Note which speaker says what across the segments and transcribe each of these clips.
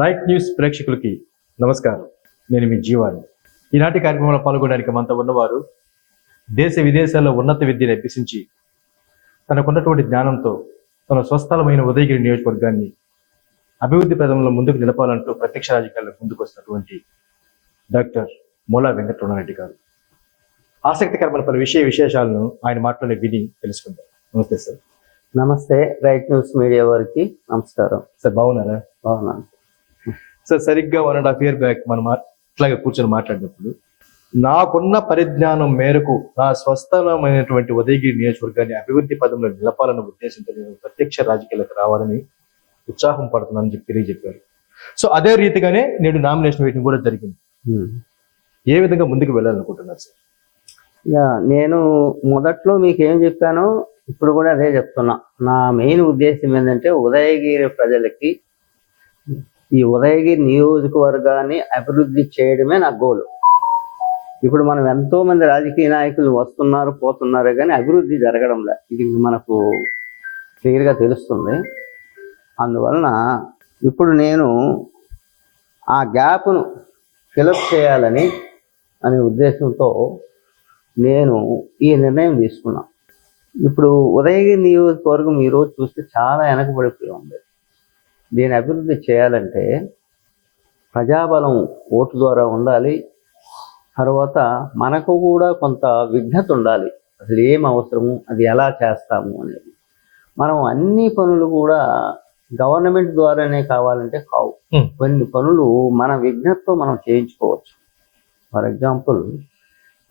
Speaker 1: Right news ప్రేక్షకులకి నమస్కారం. నేను మీ జీవాన్ని ఈనాటి కార్యక్రమంలో పాల్గొనడానికి మనతో ఉన్నవారు దేశ విదేశాల్లో ఉన్నత విద్యను అభ్యసించి తనకున్నటువంటి జ్ఞానంతో తన స్వస్థలమైన ఉదయగిరి నియోజకవర్గాన్ని అభివృద్ధి పదంలో ముందుకు నిలపాలంటూ ప్రత్యక్ష రాజకీయాల్లో ముందుకు వస్తున్నటువంటి డాక్టర్ మూలా వెంకటరమణారెడ్డి గారు. ఆసక్తికరమైన పలు విషయ విశేషాలను ఆయన మాటలోనే విని తెలుసుకుందాం. నమస్తే సార్.
Speaker 2: నమస్తే రైట్ న్యూస్ మీడియా వారికి నమస్కారం.
Speaker 1: సార్ బాగున్నారా?
Speaker 2: బాగున్నాను.
Speaker 1: సార్ సరిగ్గా one and half year back మనం ఇట్లాగే కూర్చొని మాట్లాడినప్పుడు నాకున్న పరిజ్ఞానం మేరకు నా స్వస్థలమైనటువంటి ఉదయగిరి నియోజకవర్గాన్ని అభివృద్ధి పదంలో నిలపాలన్న ఉద్దేశంతో నేను ప్రత్యక్ష రాజకీయాలకు రావాలని ఉత్సాహం పడుతున్నానని చెప్పి తెలియజెప్పారు. సో అదే రీతిగానే నేడు నామినేషన్ వేయడం కూడా జరిగింది. ఏ విధంగా ముందుకు వెళ్ళాలనుకుంటున్నారు సార్?
Speaker 2: యా నేను మొదట్లో మీకు ఏం చెప్పానో ఇప్పుడు కూడా అదే చెప్తున్నా. నా మెయిన్ ఉద్దేశం ఏంటంటే ఉదయగిరి ప్రజలకి ఈ ఉదయగిరి నియోజకవర్గాన్ని అభివృద్ధి చేయడమే నా గోలు. ఇప్పుడు మనం ఎంతో మంది రాజకీయ నాయకులు వస్తున్నారు పోతున్నారు కానీ అభివృద్ధి జరగడం లే. ఇది మనకు క్లియర్గా తెలుస్తుంది. అందువలన ఇప్పుడు నేను ఆ గ్యాప్ను ఫిలప్ చేయాలని అనే ఉద్దేశంతో నేను ఈ నిర్ణయం తీసుకున్నాను ఇప్పుడు ఉదయగిరి నియోజకవర్గం ఈరోజు చూస్తే చాలా వెనకబడిపోయి ఉంది. దీని అభివృద్ధి చేయాలంటే ప్రజాబలం ఓటు ద్వారా ఉండాలి. తర్వాత మనకు కూడా కొంత విఘ్నత ఉండాలి. అసలు ఏం అవసరము? అది ఎలా చేస్తాము అనేది. మనం అన్ని పనులు కూడా గవర్నమెంట్ ద్వారానే కావాలంటే కావు. కొన్ని పనులు మన విఘ్నతతో మనం చేయించుకోవచ్చు. ఫర్ ఎగ్జాంపుల్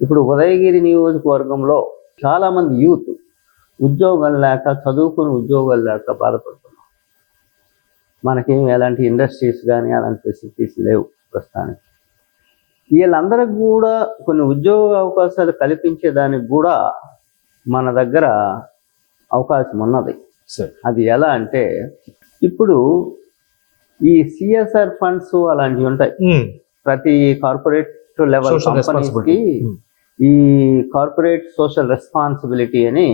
Speaker 2: ఇప్పుడు ఉదయగిరి నియోజకవర్గంలో చాలా మంది యూత్ ఉద్యోగం లేక చదువుకుని ఉద్యోగాలు లేక బాధపడుతున్నారు. మనకేం ఎలాంటి ఇండస్ట్రీస్ కానీ అలాంటి ఫెసిలిటీస్ లేవు ప్రస్తుతానికి. వీళ్ళందరికి కూడా కొన్ని ఉద్యోగ అవకాశాలు కల్పించేదానికి కూడా మన దగ్గర అవకాశం ఉన్నది. అది ఎలా అంటే ఇప్పుడు ఈ సిఎస్ఆర్ ఫండ్స్ అలాంటివి ఉంటాయి. ప్రతి corporate level
Speaker 1: Social
Speaker 2: companies
Speaker 1: responsibility.
Speaker 2: కి
Speaker 1: Hmm.
Speaker 2: ఈ కార్పొరేట్ సోషల్ రెస్పాన్సిబిలిటీ అని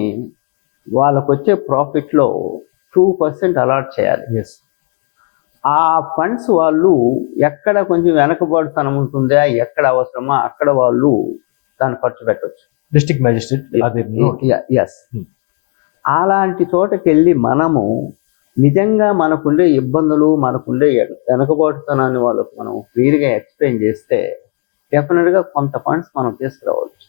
Speaker 2: వాళ్ళకు వచ్చే ప్రాఫిట్లో టూ పర్సెంట్ అలాట్ చేయాలి. ఆ ఫండ్స్ వాళ్ళు ఎక్కడ కొంచెం వెనకబడుతనం ఉంటుందా ఎక్కడ అవసరమా అక్కడ వాళ్ళు దాన్ని ఖర్చు పెట్టవచ్చు
Speaker 1: డిస్ట్రిక్ట్ మ్యాజిస్ట్రేట్
Speaker 2: ఎస్
Speaker 1: Hmm.
Speaker 2: అలాంటి చోటకి వెళ్ళి మనము నిజంగా మనకుండే ఇబ్బందులు మనకుండే వెన- వెనకబాటుతనాన్ని వాళ్ళకు మనం క్లియర్గా ఎక్స్ప్లెయిన్ చేస్తే డెఫినెట్గా కొంత ఫండ్స్ మనం తీసుకురావచ్చు.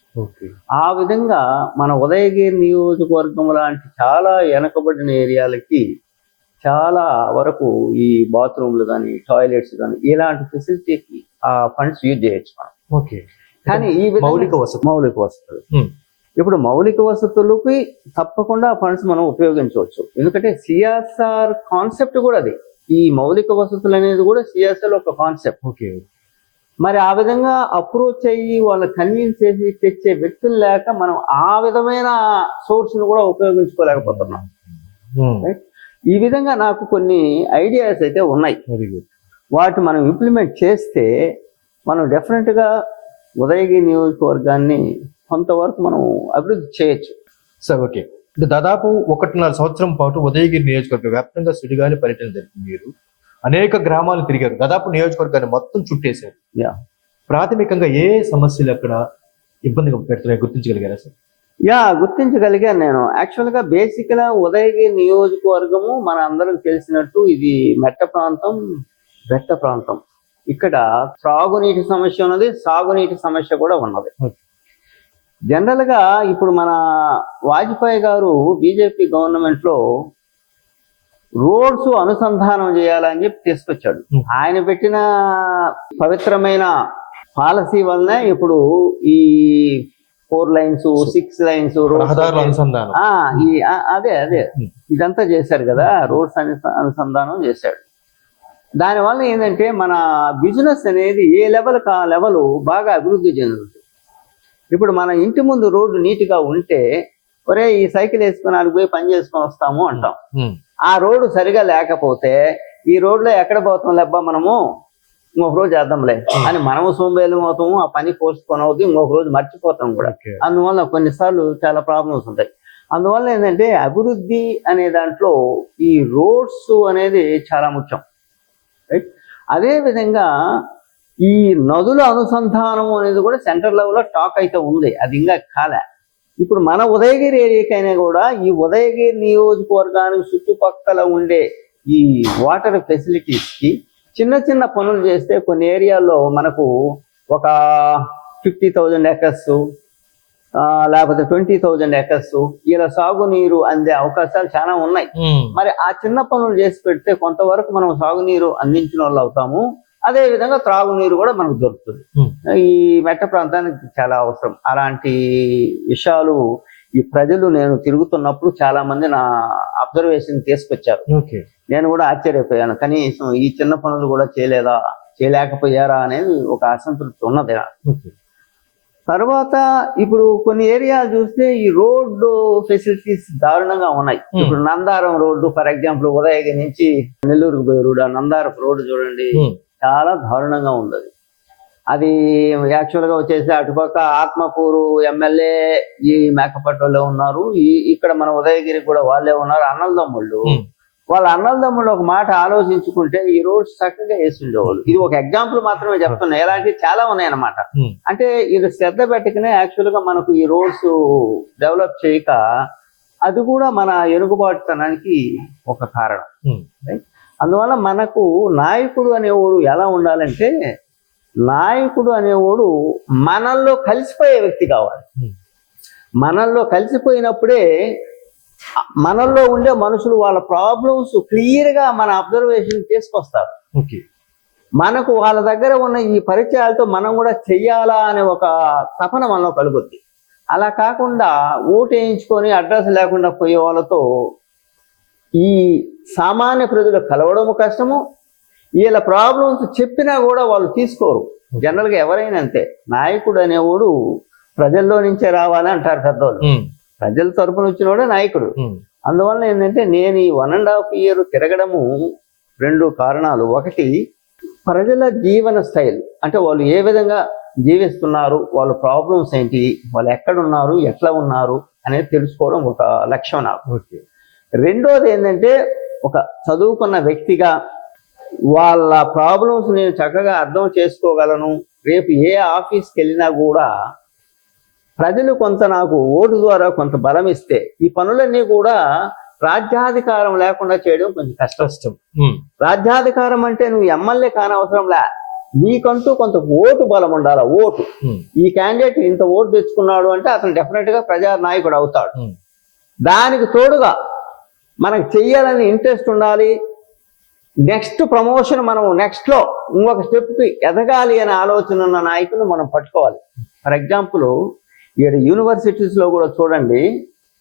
Speaker 2: ఆ విధంగా మన ఉదయగిరి నియోజకవర్గం లాంటి చాలా వెనకబడిన ఏరియాలకి చాలా వరకు ఈ బాత్రూమ్లు కానీ టాయిలెట్స్ కానీ ఇలాంటి ఫెసిలిటీకి ఆ ఫండ్స్ యూజ్ చేయొచ్చు మనం.
Speaker 1: ఓకే.
Speaker 2: కానీ ఈ
Speaker 1: మౌలిక వసతి
Speaker 2: మౌలిక వసతులు. ఇప్పుడు మౌలిక వసతులకి తప్పకుండా ఫండ్స్ మనం ఉపయోగించవచ్చు. ఎందుకంటే సిఎస్ఆర్ కాన్సెప్ట్ కూడా అది. ఈ మౌలిక వసతులు అనేది కూడా సిఎస్ఆర్ ఒక కాన్సెప్ట్.
Speaker 1: ఓకే.
Speaker 2: మరి ఆ విధంగా అప్రోచ్ అయ్యి వాళ్ళని కన్విన్స్ చేసి తెచ్చే వ్యక్తులు లేక మనం ఆ విధమైన సోర్స్ను కూడా ఉపయోగించుకోలేకపోతున్నాం. ఈ విధంగా నాకు కొన్ని ఐడియాస్ అయితే ఉన్నాయి.
Speaker 1: వెరీ గుడ్
Speaker 2: వాటి మనం ఇంప్లిమెంట్ చేస్తే మనం definite గా ఉదయగిరి నియోజకవర్గాన్ని కొంతవరకు మనం అభివృద్ధి చేయొచ్చు.
Speaker 1: సార్ ఓకే అంటే దాదాపు ఒకటిన్నర సంవత్సరం పాటు ఉదయగిరి నియోజకవర్గ వ్యాప్తంగా సుడిగాలి పర్యటన జరిగింది మీరు. అనేక గ్రామాలు తిరిగారు. దాదాపు నియోజకవర్గాన్ని మొత్తం చుట్టేశారు.
Speaker 2: యా
Speaker 1: ప్రాథమికంగా ఏ సమస్యలు అక్కడ ఇబ్బందిగా పెడుతున్నాయి గుర్తించగలిగారా సార్
Speaker 2: యా గుర్తించగలిగాను నేను యాక్చువల్గా బేసిక్గా ఉదయగిరి నియోజకవర్గము మన అందరికి తెలిసినట్టు ఇది మెట్ట ప్రాంతం బెట్ట ప్రాంతం ఇక్కడ త్రాగునీటి సమస్య ఉన్నది సాగునీటి సమస్య కూడా ఉన్నది
Speaker 1: Okay.
Speaker 2: జనరల్గా ఇప్పుడు మన వాజ్పేయి గారు బీజేపీ గవర్నమెంట్లో రోడ్స్ అనుసంధానం చేయాలని చెప్పి తీసుకొచ్చాడు. ఆయన పెట్టిన పవిత్రమైన పాలసీ వల్లనే ఇప్పుడు ఈ ఫోర్ లైన్స్ సిక్స్ లైన్స్
Speaker 1: అనుసంధానం.
Speaker 2: అదే అదే.
Speaker 1: Hmm.
Speaker 2: ఇదంతా చేశారు కదా రోడ్స్ అను- అనుసంధానం చేశాడు. దానివల్ల ఏంటంటే మన బిజినెస్ అనేది ఏ లెవెల్కి ఆ లెవెల్ బాగా అభివృద్ధి చెందుతుంది. ఇప్పుడు మన ఇంటి ముందు రోడ్డు నీట్గా ఉంటే ఒరే ఈ సైకిల్ వేసుకొని ఆడికి పోయి పని చేసుకొని వస్తాము అంటాం.
Speaker 1: ఉమ్.
Speaker 2: ఆ రోడ్డు సరిగా లేకపోతే ఈ రోడ్లో ఎక్కడ పోతాం లేబ్బా మనము? ఇంకొక రోజు చేద్దాంలే. అని మనము సోంబేలు అవుతాము ఆ పని పోస్ట్పోన్ అవుతుంది ఇంకొక రోజు మర్చిపోతాం కూడా. అందువల్ల కొన్నిసార్లు చాలా ప్రాబ్లమ్స్ ఉంటాయి. అందువల్ల ఏంటంటే అభివృద్ధి అనే దాంట్లో ఈ రోడ్స్ అనేది చాలా ముఖ్యం. రైట్? అదే విధంగా ఈ నదుల అనుసంధానం అనేది కూడా సెంటర్ లెవెల్లో టాక్ అయితే ఉంది. అది ఇంకా కాలే. ఇప్పుడు మన ఉదయగిరి ఏరియాకైనా కూడా ఈ ఉదయగిరి నియోజకవర్గానికి చుట్టుపక్కల ఉండే ఈ వాటర్ ఫెసిలిటీస్కి చిన్న చిన్న పనులు చేస్తే కొన్ని ఏరియాల్లో మనకు ఒక ఫిఫ్టీ థౌజండ్ ఎకర్స్ లేకపోతే ట్వంటీ థౌజండ్ ఎకర్స్ ఇలా సాగునీరు అందే అవకాశాలు చాలా ఉన్నాయి. మరి ఆ చిన్న పనులు చేసి పెడితే కొంతవరకు మనం సాగునీరు అందించిన వాళ్ళు అవుతాము. అదే విధంగా త్రాగునీరు కూడా మనకు దొరుకుతుంది. ఈ మెట్ట ప్రాంతానికి చాలా అవసరం. అలాంటి విషయాలు ఈ ప్రజలు నేను తిరుగుతున్నప్పుడు చాలా మంది నా అబ్జర్వేషన్ తీసుకొచ్చారు. నేను కూడా ఆశ్చర్యపోయాను. కనీసం ఈ చిన్న పనులు కూడా చేయలేదా చేయలేకపోయారా అనేది ఒక అసంతృప్తి ఉన్నది తర్వాత ఇప్పుడు కొన్ని ఏరియాలు చూస్తే ఈ రోడ్డు ఫెసిలిటీస్ దారుణంగా ఉన్నాయి. ఇప్పుడు Nandaram road for example Udayagiri నుంచి నెల్లూరుకు పోయే రోడ్డు ఆ నందారపు రోడ్డు చూడండి. చాలా దారుణంగా ఉంది అది యాక్చువల్గా వచ్చేసి అటుపక్క ఆత్మకూరు ఎమ్మెల్యే ఈ మేకపట్టులో ఉన్నారు. ఈ ఇక్కడ మన ఉదయగిరి కూడా వాళ్ళే ఉన్నారు అన్నలదమ్ముళ్ళు. వాళ్ళ అన్నలదమ్ముళ్ళు ఒక మాట ఆలోచించుకుంటే ఈ రోడ్స్ చక్కగా వేసి ఉండేవాళ్ళు. ఇది ఒక ఎగ్జాంపుల్ మాత్రమే చెప్తున్నా. ఇలాంటివి చాలా ఉన్నాయన్నమాట. అంటే ఇది శ్రద్ధ పెట్టకనే యాక్చువల్గా మనకు ఈ రోడ్స్ డెవలప్ చేయక అది కూడా మన ఎరుగుబాటుతనానికి ఒక కారణం? అందువల్ల మనకు నాయకుడు అనేవాడు ఎలా ఉండాలంటే నాయకుడు అనేవాడు మనల్లో కలిసిపోయే వ్యక్తి కావాలి.
Speaker 1: Hmm.
Speaker 2: మనల్లో కలిసిపోయినప్పుడే మనల్లో ఉండే మనుషులు వాళ్ళ ప్రాబ్లమ్స్ క్లియర్గా మన అబ్జర్వేషన్ తీసుకొస్తారు.
Speaker 1: ఓకే
Speaker 2: మనకు వాళ్ళ దగ్గర ఉన్న ఈ పరిచయాలతో మనం కూడా చెయ్యాలా అనే ఒక తపన మనలో కలుగుద్ది. అలా కాకుండా ఓటు వేయించుకొని అడ్రస్ లేకుండా పోయే వాళ్ళతో ఈ సామాన్య ప్రజలు కలవడం కష్టము వీళ్ళ ప్రాబ్లమ్స్ చెప్పినా కూడా వాళ్ళు తీసుకోరు. జనరల్గా ఎవరైనా అంతే. నాయకుడు అనేవాడు ప్రజల్లో నుంచే రావాలి అంటారు పెద్దవాళ్ళు ప్రజల తరపున వచ్చినవాడే నాయకుడు. అందువల్ల ఏంటంటే నేను ఈ వన్ అండ్ హాఫ్ ఇయర్ తిరగడము రెండు కారణాలు. ఒకటి ప్రజల జీవన స్టైల్ అంటే వాళ్ళు ఏ విధంగా జీవిస్తున్నారు వాళ్ళ ప్రాబ్లమ్స్ ఏంటి వాళ్ళు ఎక్కడ ఉన్నారు ఎట్లా ఉన్నారు అనేది తెలుసుకోవడం ఒక లక్ష్యం నాకు. రెండోది ఏంటంటే ఒక చదువుకున్న వ్యక్తిగా వాళ్ళ ప్రాబ్లమ్స్ నేను చక్కగా అర్థం చేసుకోగలను. రేపు ఏ ఆఫీస్కి వెళ్ళినా కూడా ప్రజలు కొంత నాకు ఓటు ద్వారా కొంత బలం ఇస్తే ఈ పనులన్నీ కూడా రాజ్యాధికారం లేకుండా చేయడం కొంచెం కష్టం. రాజ్యాధికారం అంటే నువ్వు ఎమ్మెల్యే కానవసరంలే నీకంటూ కొంత ఓటు బలం ఉండాలి ఓటు. ఈ క్యాండిడేట్ ఇంత ఓటు తెచ్చుకున్నాడు అంటే అతను డెఫినెట్గా ప్రజా నాయకుడు అవుతాడు. దానికి తోడుగా మనకు చెయ్యాలని ఇంట్రెస్ట్ ఉండాలి నెక్స్ట్ ప్రమోషన్ మనం నెక్స్ట్లో ఇంకొక స్టెప్కి ఎదగాలి అనే ఆలోచన ఉన్న నాయకులు మనం పట్టుకోవాలి. ఫర్ ఎగ్జాంపుల్ ఇక్కడ యూనివర్సిటీస్లో కూడా చూడండి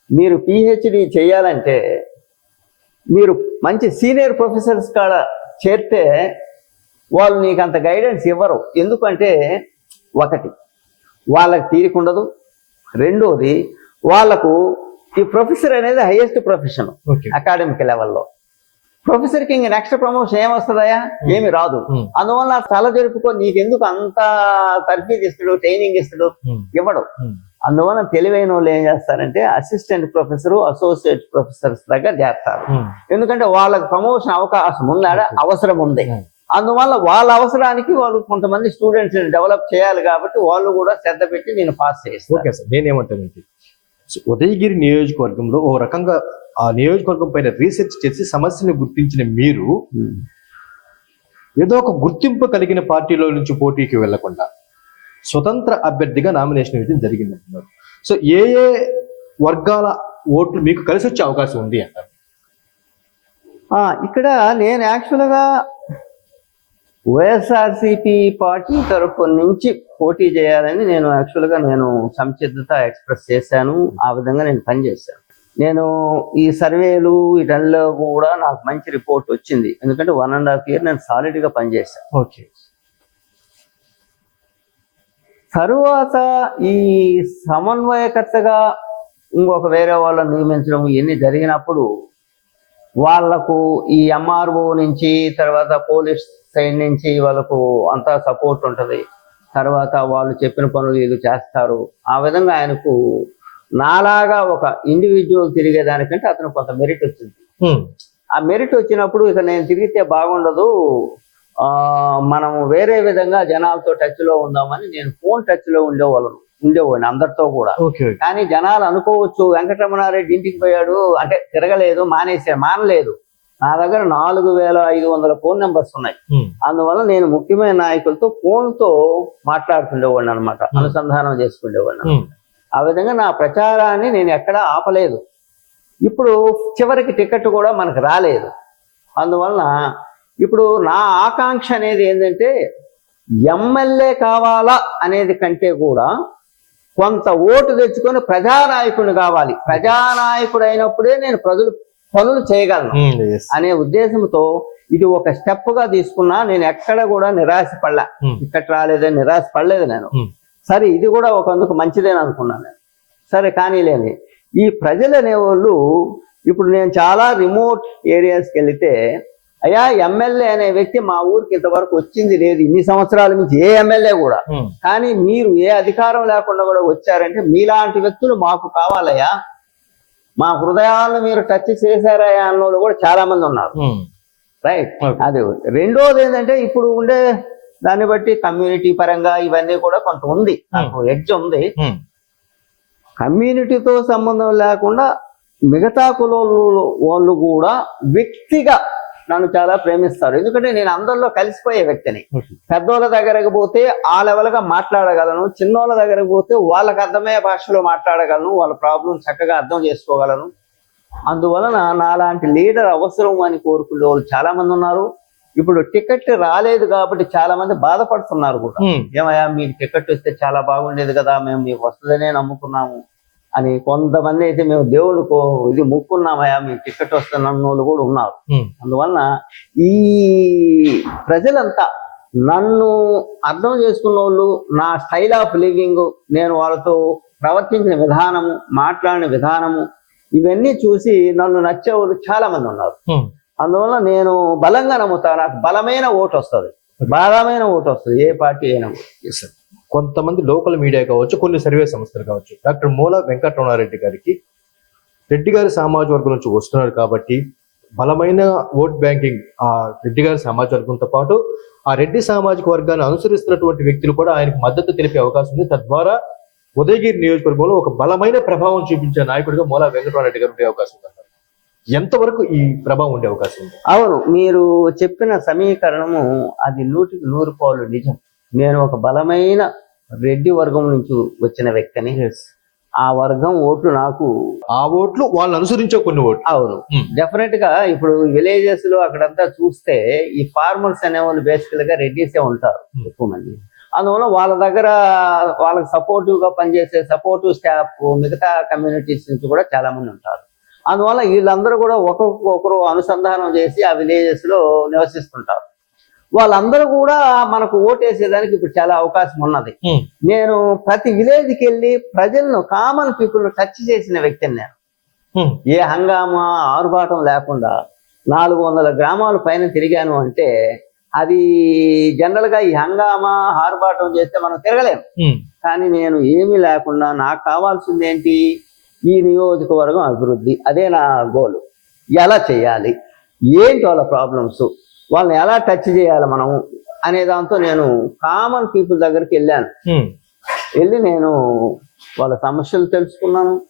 Speaker 2: మీరు పిహెచ్డి చేయాలంటే మీరు మంచి సీనియర్ ప్రొఫెసర్స్ కాడ చేరితే వాళ్ళు నీకు అంత గైడెన్స్ ఇవ్వరు. ఎందుకంటే ఒకటి వాళ్ళకి తీరిక ఉండదు. రెండోది వాళ్ళకు ఈ ప్రొఫెసర్ అనేది హైయెస్ట్ ప్రొఫెషన్ అకాడమిక్ లెవెల్లో ప్రొఫెసర్కి ఇంక నెక్స్ట్ ప్రమోషన్ ఏమొస్తుందయా ఏమి రాదు. అందువల్ల తల జరుపుకో నీకెందుకు అంత తర్ఫీదు ఇస్తాడు ట్రైనింగ్ ఇస్తాడు ఇవ్వడు. అందువల్ల తెలివైన వాళ్ళు ఏం చేస్తారంటే అసిస్టెంట్ ప్రొఫెసర్ అసోసియేట్ ప్రొఫెసర్స్ దగ్గర చేస్తారు. ఎందుకంటే వాళ్ళకి ప్రమోషన్ అవకాశం ఉందాడ అవసరం ఉంది. అందువల్ల వాళ్ళ అవసరానికి వాళ్ళు కొంతమంది స్టూడెంట్స్ డెవలప్ చేయాలి కాబట్టి వాళ్ళు కూడా శ్రద్ధ పెట్టి నేను పాస్ చేస్తాను
Speaker 1: ఓకే సార్ నేనేమంటానంటే ఉదయగిరి నియోజకవర్గంలో ఓ రకంగా ఆ నియోజకవర్గం పైన రీసెర్చ్ చేసి సమస్యను గుర్తించిన మీరు ఏదో ఒక గుర్తింపు కలిగిన పార్టీలో నుంచి పోటీకి వెళ్ళకుండా స్వతంత్ర అభ్యర్థిగా నామినేషన్ వేయడం జరిగింది అంటున్నారు. సో ఏ ఏ వర్గాల ఓట్లు మీకు కలిసి వచ్చే అవకాశం ఉంది అంటారు?
Speaker 2: ఇక్కడ నేను యాక్చువల్గా వైఎస్ఆర్సిపి పార్టీ తరఫు నుంచి పోటీ చేయాలని నేను యాక్చువల్గా నేను సంసిద్ధత ఎక్స్ప్రెస్ చేశాను. ఆ విధంగా నేను పనిచేశాను నేను ఈ సర్వేలు వీటల్లో కూడా నాకు మంచి రిపోర్ట్ వచ్చింది. ఎందుకంటే వన్ అండ్ హాఫ్ ఇయర్ నేను సాలిడ్గా పనిచేశాను.
Speaker 1: ఓకే.
Speaker 2: తరువాత ఈ సమన్వయకర్తగా ఇంకొక వేరే వాళ్ళని నియమించడం ఇవన్నీ జరిగినప్పుడు వాళ్ళకు ఈ ఎంఆర్ఓ నుంచి తర్వాత పోలీస్ సైడ్ నుంచి వాళ్ళకు అంతా సపోర్ట్ ఉంటుంది. తర్వాత వాళ్ళు చెప్పిన పనులు వీళ్ళు చేస్తారు. ఆ విధంగా ఆయనకు నాలాగా ఒక ఇండివిజువల్ తిరిగేదానికంటే అతను కొంత మెరిట్ వచ్చింది. ఆ మెరిట్ వచ్చినప్పుడు ఇక నేను తిరిగితే బాగుండదు. మనం వేరే విధంగా జనాలతో టచ్లో ఉందామని నేను ఫోన్ టచ్లో ఉండేవాళ్ళను. ఉండేవాడిని అందరితో కూడా. కానీ జనాలు అనుకోవచ్చు వెంకటరమణారెడ్డి ఇంటికి పోయాడు అంటే తిరగలేదు మానేసే మానలేదు. నా దగ్గర నాలుగు వేల ఐదు వందల ఫోన్ నెంబర్స్ ఉన్నాయి. అందువల్ల నేను ముఖ్యమైన నాయకులతో ఫోన్తో మాట్లాడుతుండేవాడిని అనమాట అనుసంధానం చేసుకునేవాడిని ఆ విధంగా నా ప్రచారాన్ని నేను ఎక్కడా ఆపలేదు. ఇప్పుడు చివరికి టికెట్ కూడా మనకు రాలేదు. అందువలన ఇప్పుడు నా ఆకాంక్ష అనేది ఏంటంటే ఎమ్మెల్యే కావాలా అనేది కంటే కూడా కొంత ఓటు తెచ్చుకొని ప్రజానాయకుడు కావాలి. ప్రజానాయకుడు అయినప్పుడే నేను ప్రజలు పనులు చేయగలను
Speaker 1: yes.
Speaker 2: అనే ఉద్దేశంతో ఇది ఒక స్టెప్గా తీసుకున్నా నేను ఎక్కడ కూడా నిరాశపడలే.
Speaker 1: ఉమ్,
Speaker 2: ఇక్కడ రాలేదని నిరాశపడలేదు నేను.
Speaker 1: ఉమ్,
Speaker 2: సరే ఇది కూడా ఒకందుకు మంచిదేని అనుకున్నాను నేను. సరే కానీ లేని. ఈ ప్రజలు అనేవాళ్ళు ఇప్పుడు నేను చాలా రిమోట్ ఏరియాస్కి వెళితే అయ్యా ఎమ్మెల్యే అనే వ్యక్తి మా ఊరికి ఇంతవరకు వచ్చింది లేదు. ఇన్ని సంవత్సరాల నుంచి ఏ ఎమ్మెల్యే కూడా. కానీ మీరు ఏ అధికారం లేకుండా కూడా వచ్చారంటే మీలాంటి వ్యక్తులు మాకు కావాలయ్యా. మా హృదయాలను మీరు టచ్ చేశారయ్యా అన్నోళ్ళు కూడా చాలా మంది ఉన్నారు రైట్. అది. రెండోది ఏంటంటే ఇప్పుడు ఉండే దాన్ని బట్టి కమ్యూనిటీ పరంగా ఇవన్నీ కూడా కొంత ఉంది. నాకు ఎడ్జ్ ఉంది. కమ్యూనిటీతో సంబంధం లేకుండా మిగతా కులాలు వాళ్ళు కూడా వ్యక్తిగా నన్ను చాలా ప్రేమిస్తారు. ఎందుకంటే నేను అందరిలో కలిసిపోయే వ్యక్తిని. పెద్దోళ్ళ దగ్గరకు పోతే ఆ లెవెల్గా మాట్లాడగలను చిన్నోళ్ళ దగ్గరకు పోతే వాళ్ళకి అర్థమయ్యే భాషలో మాట్లాడగలను వాళ్ళ ప్రాబ్లం చక్కగా అర్థం చేసుకోగలను. అందువలన నాలాంటి లీడర్ అవసరం అని కోరుకునే వాళ్ళు చాలా మంది ఉన్నారు. ఇప్పుడు టికెట్ రాలేదు కాబట్టి చాలా మంది బాధపడుతున్నారు కూడా. ఏమయ్యా మీకు టికెట్ వస్తే చాలా బాగుండేది కదా మేము మీకు వస్తుందనే నమ్ముకున్నాము. అని కొంతమంది అయితే మేము దేవుడికో ఇది ముక్కున్నామయ్యా మీకు టికెట్ వస్తున్న వాళ్ళు కూడా ఉన్నారు. అందువలన ఈ ప్రజలంతా నన్ను అర్థం చేసుకున్న వాళ్ళు నా స్టైల్ ఆఫ్ లివింగ్ నేను వాళ్ళతో ప్రవర్తించిన విధానము మాట్లాడిన విధానము ఇవన్నీ చూసి నన్ను నచ్చే వాళ్ళు చాలా మంది ఉన్నారు. అందువల్ల నేను బలంగా నమ్ముతా నాకు బలమైన ఓటు వస్తుంది. బలమైన ఓటు వస్తుంది ఏ పార్టీ అయినా.
Speaker 1: కొంతమంది లోకల్ మీడియా కావచ్చు కొన్ని సర్వే సంస్థలు కావచ్చు. డాక్టర్ మూల వెంకటరమణారెడ్డి గారికి రెడ్డి గారి సామాజిక వర్గం నుంచి వస్తున్నారు కాబట్టి బలమైన ఓట్ బ్యాంకింగ్ ఆ రెడ్డి గారి సామాజిక వర్గంతో పాటు ఆ రెడ్డి సామాజిక వర్గాన్ని అనుసరిస్తున్నటువంటి వ్యక్తులు కూడా ఆయనకు మద్దతు తెలిపే అవకాశం ఉంది. తద్వారా ఉదయగిరి నియోజకవర్గంలో ఒక బలమైన ప్రభావం చూపించే నాయకుడిగా మూల వెంకటరమణారెడ్డి గారు ఉండే అవకాశం ఉంది ఎంతవరకు ఈ ప్రభావం ఉండే అవకాశం ఉంది?
Speaker 2: అవును మీరు చెప్పిన సమీకరణము అది నూటికి నూరు పాలు నిజం. నేను ఒక బలమైన రెడ్డి వర్గం నుంచి వచ్చిన వ్యక్తిని ఆ వర్గం ఓట్లు నాకు
Speaker 1: ఆ ఓట్లు వాళ్ళని అనుసరించే కొన్ని ఓట్లు.
Speaker 2: అవును.
Speaker 1: Hmm.
Speaker 2: డెఫినెట్గా ఇప్పుడు విలేజెస్లో అక్కడంతా చూస్తే ఈ ఫార్మర్స్ అనేవాళ్ళు బేసికల్గా రెడ్డిసే ఉంటారు
Speaker 1: Hmm.
Speaker 2: ఎక్కువ మంది. అందువల్ల వాళ్ళ దగ్గర వాళ్ళకి సపోర్టివ్గా పనిచేసే సపోర్టివ్ స్టాఫ్ మిగతా కమ్యూనిటీస్ నుంచి కూడా చాలా మంది ఉంటారు. అందువల్ల వీళ్ళందరూ కూడా ఒక్కొక్కరు అనుసంధానం చేసి ఆ విలేజెస్లో నివసిస్తుంటారు. వాళ్ళందరూ కూడా మనకు ఓటేసేదానికి ఇప్పుడు చాలా అవకాశం ఉన్నది. నేను ప్రతి విలేజ్కి వెళ్ళి ప్రజలను కామన్ పీపుల్ టచ్ చేసిన వ్యక్తిని నేను. ఏ హంగామా ఆరుబాటం లేకుండా నాలుగు వందల గ్రామాల పైన తిరిగాను అంటే అది జనరల్గా ఈ హంగామా ఆరుబాటం చేస్తే మనం తిరగలేం.
Speaker 1: Hmm.
Speaker 2: కానీ నేను ఏమీ లేకుండా నాకు కావాల్సింది ఏంటి? ఈ నియోజకవర్గం అభివృద్ధి. అదే నా గోల్. ఎలా చేయాలి? ఏంటి వాళ్ళ ప్రాబ్లమ్స్ వాళ్ళని ఎలా టచ్ చేయాలి మనం అనే దాంతో నేను కామన్ పీపుల్ దగ్గరికి వెళ్ళాను. వెళ్ళి నేను వాళ్ళ సమస్యలు తెలుసుకున్నాను.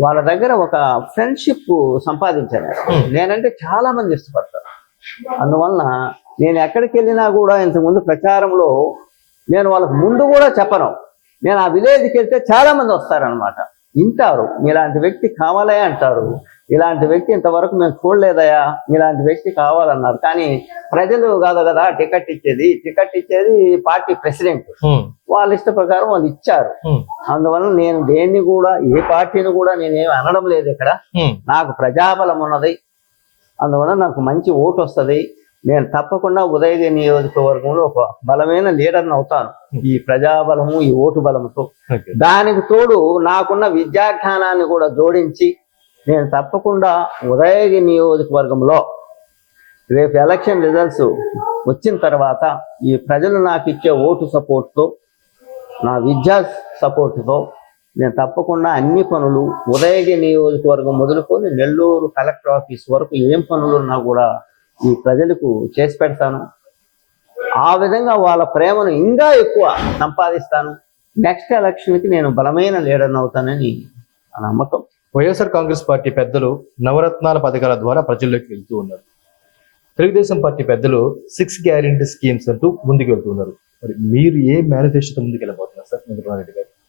Speaker 2: వాళ్ళ దగ్గర ఒక ఫ్రెండ్షిప్ సంపాదించాను. నేనంటే చాలా మంది ఇష్టపడతారు. అందువలన నేను ఎక్కడికి వెళ్ళినా కూడా ఇంతకుముందు ప్రచారంలో నేను వాళ్ళకి ముందు కూడా చెప్పను. నేను ఆ విలేజ్కి వెళ్తే చాలా మంది వస్తారనమాట వింటారు. ఇలాంటి వ్యక్తి కావాలయా అంటారు. ఇలాంటి వ్యక్తి ఇంతవరకు మేము చూడలేదయా ఇలాంటి వ్యక్తి కావాలన్నారు. కానీ ప్రజలు కాదు కదా టికెట్ ఇచ్చేది. టికెట్ ఇచ్చేది పార్టీ ప్రెసిడెంట్. వాళ్ళ ఇష్ట ప్రకారం వాళ్ళు ఇచ్చారు. అందువల్ల నేను దేన్ని కూడా ఏ పార్టీని కూడా నేనేం అనడం లేదు ఇక్కడ. నాకు ప్రజాబలం ఉన్నది. అందువల్ల నాకు మంచి ఓటు వస్తుంది. నేను తప్పకుండా ఉదయగిరి నియోజకవర్గంలో ఒక బలమైన లీడర్ని అవుతాను. ఈ ప్రజాబలము ఈ ఓటు బలముతో. దానికి తోడు నాకున్న విద్యాజ్ఞానాన్ని కూడా జోడించి నేను తప్పకుండా ఉదయగిరి నియోజకవర్గంలో రేపు ఎలక్షన్ రిజల్ట్స్ వచ్చిన తర్వాత ఈ ప్రజలు నాకు ఇచ్చే ఓటు సపోర్ట్తో నా విద్యా సపోర్ట్తో నేను తప్పకుండా అన్ని పనులు ఉదయగిరి నియోజకవర్గం మొదలుకొని నెల్లూరు కలెక్టర్ ఆఫీస్ వరకు ఏం పనులు ఉన్నా కూడా ఈ ప్రజలకు చేసి పెడతాను. ఆ విధంగా వాళ్ళ ప్రేమను ఇంకా ఎక్కువ సంపాదిస్తాను. నెక్స్ట్ ఎలక్షన్కి నేను బలమైన లీడర్ అవుతానని నా నమ్మకం.
Speaker 1: వైఎస్ఆర్ కాంగ్రెస్ పార్టీ పెద్దలు నవరత్నాల పథకాల ద్వారా ప్రజల్లోకి వెళ్తూ ఉన్నారు. తెలుగుదేశం పార్టీ పెద్దలు సిక్స్ గ్యారెంటీ స్కీమ్స్ అంటూ ముందుకు వెళ్తూ ఉన్నారు. మరి మీరు ఏ మేనిఫెస్టోతో ముందుకు వెళ్ళబోతున్నారు సార్? చంద్రబాబు నాయుడు గారు.